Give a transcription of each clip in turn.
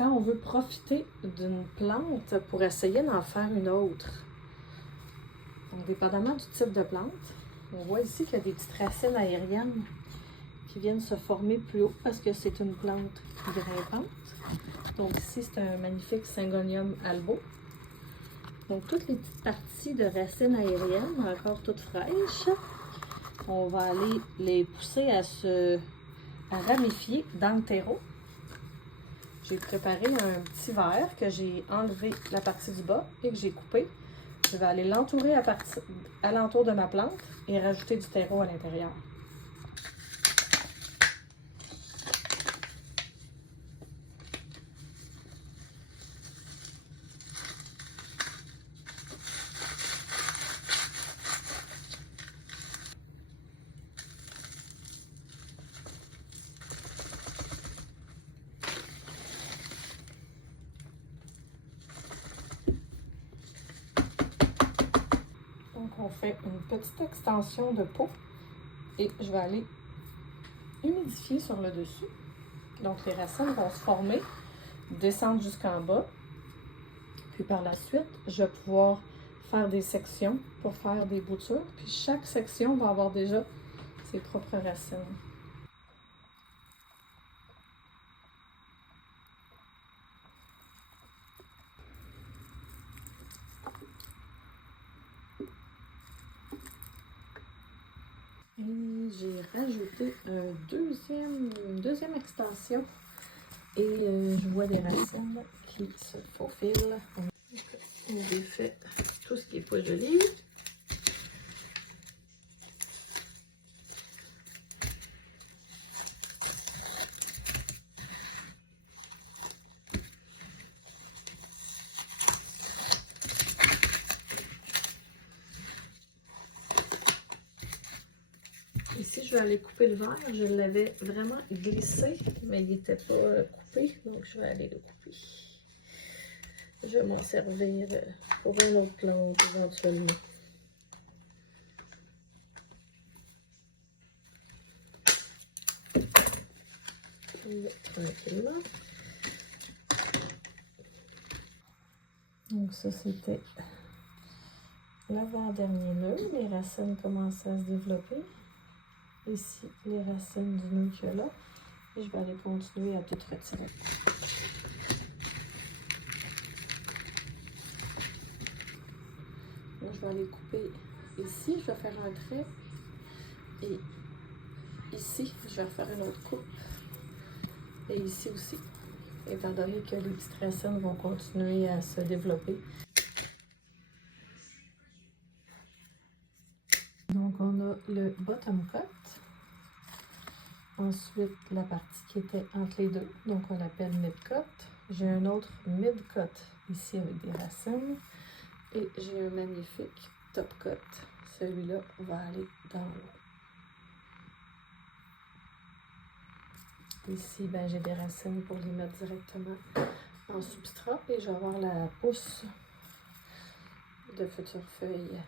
quand on veut profiter d'une plante pour essayer d'en faire une autre. Donc, dépendamment du type de plante, on voit ici qu'il y a des petites racines aériennes qui viennent se former plus haut parce que c'est une plante grimpante. Donc ici, c'est un magnifique Syngonium albo. Donc toutes les petites parties de racines aériennes, encore toutes fraîches, on va aller les pousser à ramifier dans le terreau. J'ai préparé un petit verre que j'ai enlevé la partie du bas et que j'ai coupé. Je vais aller l'entourer à l'entour de ma plante et rajouter du terreau à l'intérieur. Donc, on fait une petite extension de pot et je vais aller humidifier sur le dessus. Donc, les racines vont se former, descendre jusqu'en bas. Puis par la suite, je vais pouvoir faire des sections pour faire des boutures. Puis chaque section va avoir déjà ses propres racines. Et j'ai rajouté une deuxième extension et je vois des racines qui se faufilent. On défait tout ce qui n'est pas joli. Ici, je vais aller couper le verre. Je l'avais vraiment glissé, mais il n'était pas coupé, donc je vais aller le couper. Je vais m'en servir pour une autre plante éventuellement. Tranquillement. Donc ça, c'était l'avant-dernier nœud. Les racines commençaient à se développer. Ici, les racines du nœud qu'il y a là. Et je vais aller continuer à tout retirer. Là, je vais aller couper ici. Je vais faire un trait. Et ici, je vais refaire une autre coupe. Et ici aussi. Étant donné que les petites racines vont continuer à se développer. Donc, on a le bottom cut. Ensuite, la partie qui était entre les deux, donc on l'appelle mid-cut. J'ai un autre mid-cut ici avec des racines. Et j'ai un magnifique top-cut. Celui-là va aller dans l'eau. Ici, ben, j'ai des racines pour les mettre directement en substrat. Et je vais avoir la pousse de futures feuilles.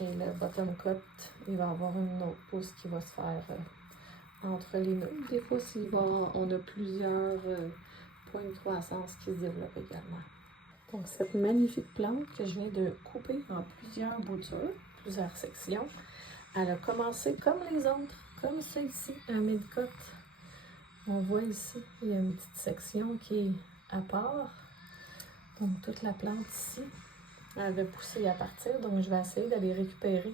Et le bottom cut, il va avoir une autre pousse qui va se faire entre les nœuds. Des fois, on a plusieurs points de croissance qui se développent également. Donc, cette magnifique plante que je viens de couper en plusieurs boutures, plusieurs sections, elle a commencé comme les autres, comme ça ici, un mid-cut. On voit ici, il y a une petite section qui est à part. Donc, toute la plante ici, elle avait poussé à partir. Donc, je vais essayer d'aller récupérer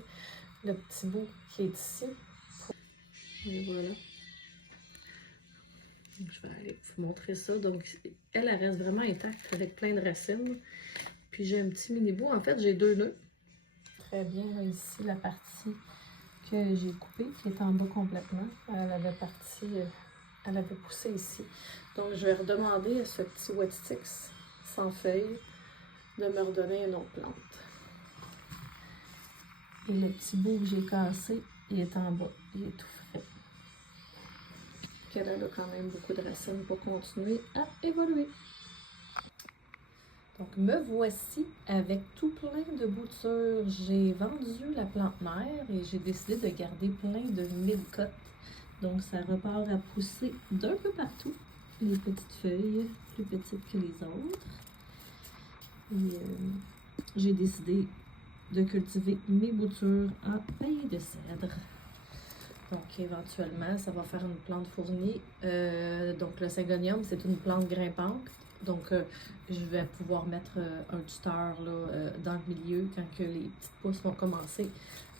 le petit bout qui est ici. Et voilà. Donc, je vais aller vous montrer ça. Donc, elle reste vraiment intacte avec plein de racines. Puis, j'ai un petit mini bout. En fait, j'ai deux nœuds. Très bien, là, ici, la partie que j'ai coupée, qui est en bas complètement. Elle avait poussé ici. Donc, je vais redemander à ce petit Wet Sticks sans feuilles de me redonner une autre plante. Et le petit bout que j'ai cassé, il est en bas. Il est tout frais. Elle a quand même beaucoup de racines pour continuer à évoluer. Donc, me voici avec tout plein de boutures. J'ai vendu la plante mère et j'ai décidé de garder plein de mid-cut. Donc, ça repart à pousser d'un peu partout. les petites feuilles, plus petites que les autres. Et j'ai décidé de cultiver mes boutures en paillis de cèdre. Donc, éventuellement, ça va faire une plante fournie. Donc, le Syngonium, c'est une plante grimpante. Donc, je vais pouvoir mettre un tuteur là, dans le milieu quand que les petites pousses vont commencer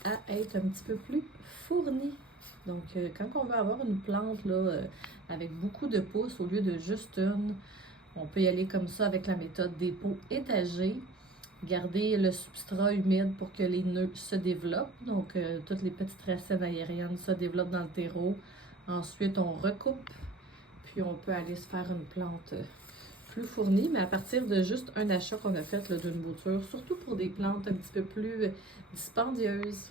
à être un petit peu plus fournies. Donc, quand on veut avoir une plante là, avec beaucoup de pousses au lieu de juste une, on peut y aller comme ça avec la méthode des pots étagés. Garder le substrat humide pour que les nœuds se développent. Donc, toutes les petites racines aériennes se développent dans le terreau. Ensuite, on recoupe. Puis, on peut aller se faire une plante plus fournie, mais à partir de juste un achat qu'on a fait d'une bouture, surtout pour des plantes un petit peu plus dispendieuses.